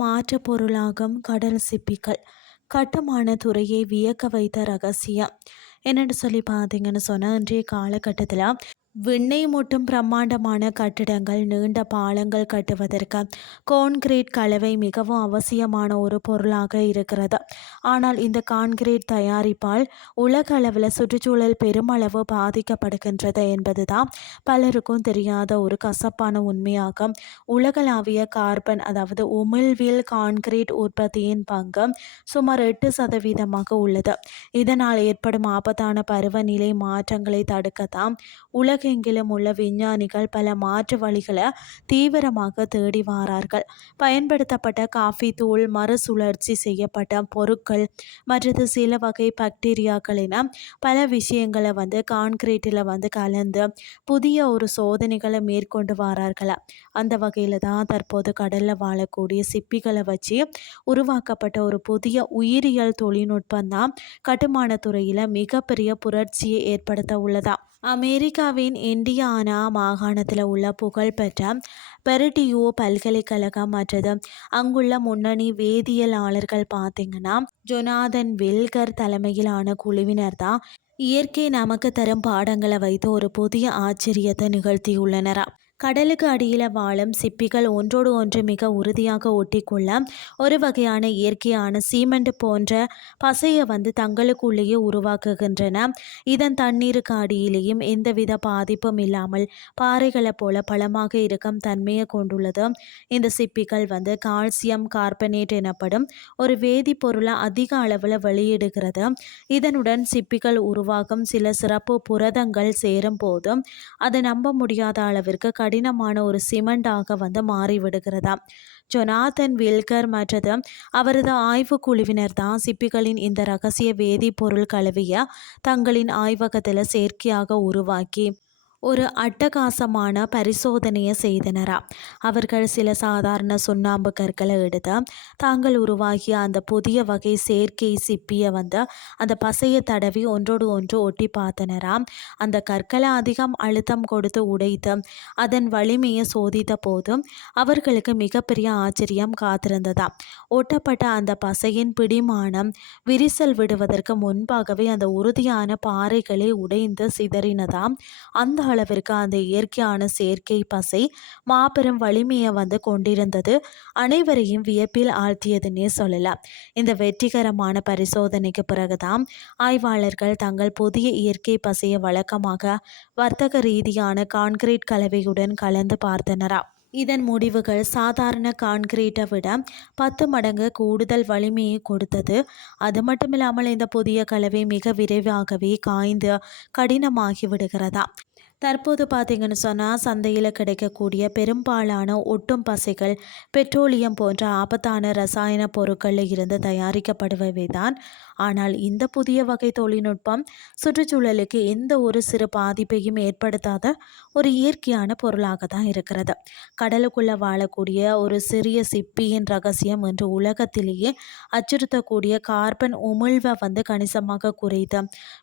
மாற்று பொருளாகும் கடல் சிப்பிகள் கட்டுமான துறையை வியக்க வைத்த ரகசியம் என்னென்னு சொல்லி பார்த்தீங்கன்னு சொன்னால், இன்றைய காலகட்டத்தில் விண்ணை முட்டும் பிரம்மாண்டமான கட்டிடங்கள், நீண்ட பாலங்கள் கட்டுவதற்கு கான்கிரீட் கலவை மிகவும் அவசியமான ஒரு பொருளாக இருக்கிறது. ஆனால் இந்த கான்கிரீட் தயாரிப்பால் உலக அளவில் சுற்றுச்சூழல் பெருமளவு பாதிக்கப்படுகின்றது என்பதுதான் பலருக்கும் தெரியாத ஒரு கசப்பான உண்மையாகும். உலகளாவிய கார்பன் அதாவது உமிழ்வில் கான்கிரீட் உற்பத்தியின் பங்கு சுமார் 8% உள்ளது. இதனால் ஏற்படும் ஆபத்தான பருவநிலை மாற்றங்களை தடுக்கத்தான் உலகெங்கிலும் உள்ள விஞ்ஞானிகள் பல மாற்று வழிகளை தீவிரமாக தேடி வாரார்கள். பயன்படுத்தப்பட்ட காஃபி தூள், மறுசுழற்சி செய்யப்பட்ட பொருட்கள் மற்றது சில வகை பாக்டீரியாக்கள் என பல விஷயங்களை கான்கிரீட்டில் கலந்து புதிய ஒரு சோதனைகளை மேற்கொண்டு வாரார்களா. அந்த வகையில் தான் தற்போது கடலில் வாழக்கூடிய சிப்பிகளை வச்சு உருவாக்கப்பட்ட ஒரு புதிய உயிரியல் தொழில்நுட்பம் தான் கட்டுமான துறையில் மிகப்பெரிய புரட்சியை ஏற்படுத்த உள்ளதா. அமெரிக்காவின் இண்டியானா மாகாணத்தில் உள்ள புகழ்பெற்ற பெர்டியூ பல்கலைக்கழகம் மற்றது அங்குள்ள முன்னணி வேதியியலாளர்கள் பார்த்தீங்கன்னா ஜொனாதன் வில்கர் தலைமையிலான குழுவினர் தான் இயற்கை நமக்கு தரும் பாடங்களை வைத்து ஒரு புதிய ஆச்சரியத்தை நிகழ்த்தியுள்ளனரா. கடலுக்கு அடியில் வாழும் சிப்பிகள் ஒன்றோடு ஒன்று மிக உறுதியாக ஒட்டிக்கொள்ள ஒரு வகையான இயற்கையான சீமெண்ட் போன்ற பசையை தங்களுக்குள்ளேயே உருவாக்குகின்றன. இதன் தண்ணீருக்கு அடியிலேயும் எந்தவித பாதிப்பும் இல்லாமல் பாறைகளை போல பலமாக இருக்கும் தன்மையை கொண்டுள்ளது. இந்த சிப்பிகள் கால்சியம் கார்பனேட் எனப்படும் ஒரு வேதிப்பொருளை அதிக அளவில் வெளியிடுகிறது. இதனுடன் சிப்பிகள் உருவாகும் சில சிறப்பு புரதங்கள் சேரும் போது அதை நம்ப முடியாத அளவிற்கு கடினமான ஒரு சிமெண்டாக மாறிவிடுகிறதா. ஜொனாதன் வில்கர் மற்றது அவரது ஆய்வு குழுவினர் தான் சிப்பிகளின் இந்த இரகசிய வேதிப்பொருள் கலவையை தங்களின் ஆய்வகத்தில் செயற்கையாக உருவாக்கி ஒரு அட்டகாசமான பரிசோதனையை செய்தனரா. அவர்கள் சில சாதாரண சுண்ணாம்பு கற்களை எடுத்து தாங்கள் உருவாகிய அந்த புதிய வகை செயற்கை சிப்பியை அந்த பசையை தடவி ஒன்றோடு ஒன்று ஒட்டி பார்த்தனரா. அந்த கற்களை அதிகம் அழுத்தம் கொடுத்து உடைத்து அதன் வலிமையை சோதித்த போது அவர்களுக்கு மிகப்பெரிய ஆச்சரியம் காத்திருந்ததா. ஒட்டப்பட்ட அந்த பசையின் பிடிமானம் விரிசல் விடுவதற்கு முன்பாகவே அந்த உறுதியான பாறைகளை உடைந்து சிதறினதாம். அந்த அளவிற்கு அந்த இயற்கையான செயற்கை பசை மாபெரும் வலிமையை கொண்டிருந்தது. அனைவரையும் வியப்பில் ஆழ்த்தியதுன்னே சொல்லலாம். இந்த வெற்றிகரமான பரிசோதனைக்கு பிறகுதான் ஆய்வாளர்கள் தங்கள் புதிய இயற்கை பசையை வழக்கமாக வர்த்தக ரீதியான கான்கிரீட் கலவையுடன் கலந்து பார்த்தனரா. இதன் முடிவுகள் சாதாரண கான்கிரீட்டை விட 10 மடங்கு கூடுதல் வலிமையை கொடுத்தது. அது மட்டுமில்லாமல் இந்த புதிய கலவை மிக விரைவாகவே காய்ந்து கடினமாகி விடுகிறதா. தற்போது பார்த்தீங்கன்னு சொன்னால் சந்தையில் கிடைக்கக்கூடிய பெரும்பாலான ஒட்டும் பசைகள் பெட்ரோலியம் போன்ற ஆபத்தான ரசாயன பொருட்களில் இருந்து தயாரிக்கப்படுபவை தான். ஆனால் இந்த புதிய வகை தொழில்நுட்பம் சுற்றுச்சூழலுக்கு எந்த ஒரு சிறு பாதிப்பையும் ஏற்படுத்தாத ஒரு இயற்கையான பொருளாக தான் இருக்கிறது. கடலுக்குள்ளே வாழக்கூடிய ஒரு சிறிய சிப்பியின் ரகசியம் என்று உலகத்திலேயே அச்சுறுத்தக்கூடிய கார்பன் உமிழ்வை கணிசமாக குறைத்து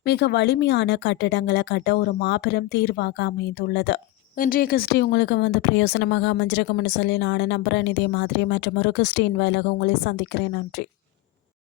மிக வலிமையான கட்டிடங்களை கட்ட ஒரு மாபெரும் தீர்வாக அமைந்துள்ளது. இன்றைய கிறிஸ்டி உங்களுக்கு பிரயோசனமாக அமைஞ்சிருக்கும்னு சொல்லி நான் நம்புகிறேன். இதே மாதிரி மற்றும் ஒரு கிறிஸ்டின் வேலையாக உங்களை சந்திக்கிறேன். நன்றி.